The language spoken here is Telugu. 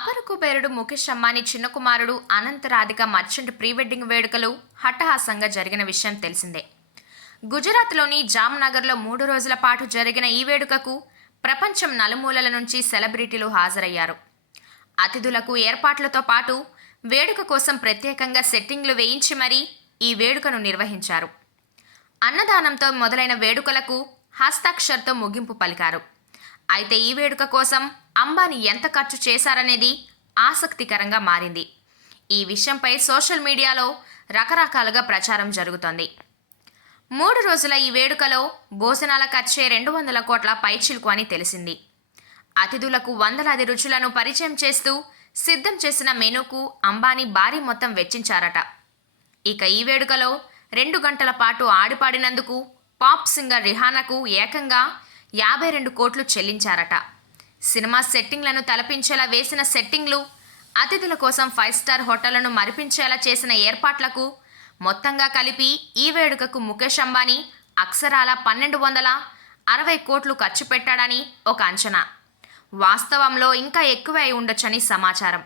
అపర కుబేరుడు ముఖేష్ అంబానీ చిన్న కుమారుడు Anant Radhika Merchant pre wedding వేడుకలు హట్టహాసంగా జరిగిన విషయం తెలిసిందే. గుజరాత్లోని జామ్నగర్లో మూడు రోజుల పాటు జరిగిన ఈ వేడుకకు ప్రపంచం నలుమూలల నుంచి సెలబ్రిటీలు హాజరయ్యారు. అతిథులకు ఏర్పాట్లతో పాటు వేడుక కోసం ప్రత్యేకంగా సెట్టింగ్లు వేయించి మరీ ఈ వేడుకను నిర్వహించారు. అన్నదానంతో మొదలైన వేడుకలకు హస్తాక్షర్తో ముగింపు పలికారు. అయితే ఈ వేడుక కోసం అంబానీ ఎంత ఖర్చు చేశారనేది ఆసక్తికరంగా మారింది. ఈ విషయంపై సోషల్ మీడియాలో రకరకాలుగా ప్రచారం జరుగుతోంది. మూడు రోజుల ఈ వేడుకలో భోజనాల ఖర్చే రెండు వందల కోట్ల పైచిలుకు అని తెలిసింది. అతిథులకు వందలాది రుచులను పరిచయం చేస్తూ సిద్ధం చేసిన మెనూకు అంబానీ భారీ మొత్తం వెచ్చించారట. ఇక ఈ వేడుకలో రెండు గంటల పాటు ఆడిపాడినందుకు పాప్ సింగర్ రిహానాకు ఏకంగా యాభై రెండు కోట్లు చెల్లించారట. సినిమా సెట్టింగ్లను తలపించేలా వేసిన సెట్టింగ్లు అతిథుల కోసం ఫైవ్ స్టార్ హోటళ్ళను మరిపించేలా చేసిన ఏర్పాట్లకు మొత్తంగా కలిపి ఈ వేడుకకు ముఖేష్ అంబానీ అక్షరాల పన్నెండు వందల అరవై కోట్లు ఖర్చు పెట్టాడని ఒక అంచనా. వాస్తవంలో ఇంకా ఎక్కువే అయి ఉండొచ్చని సమాచారం.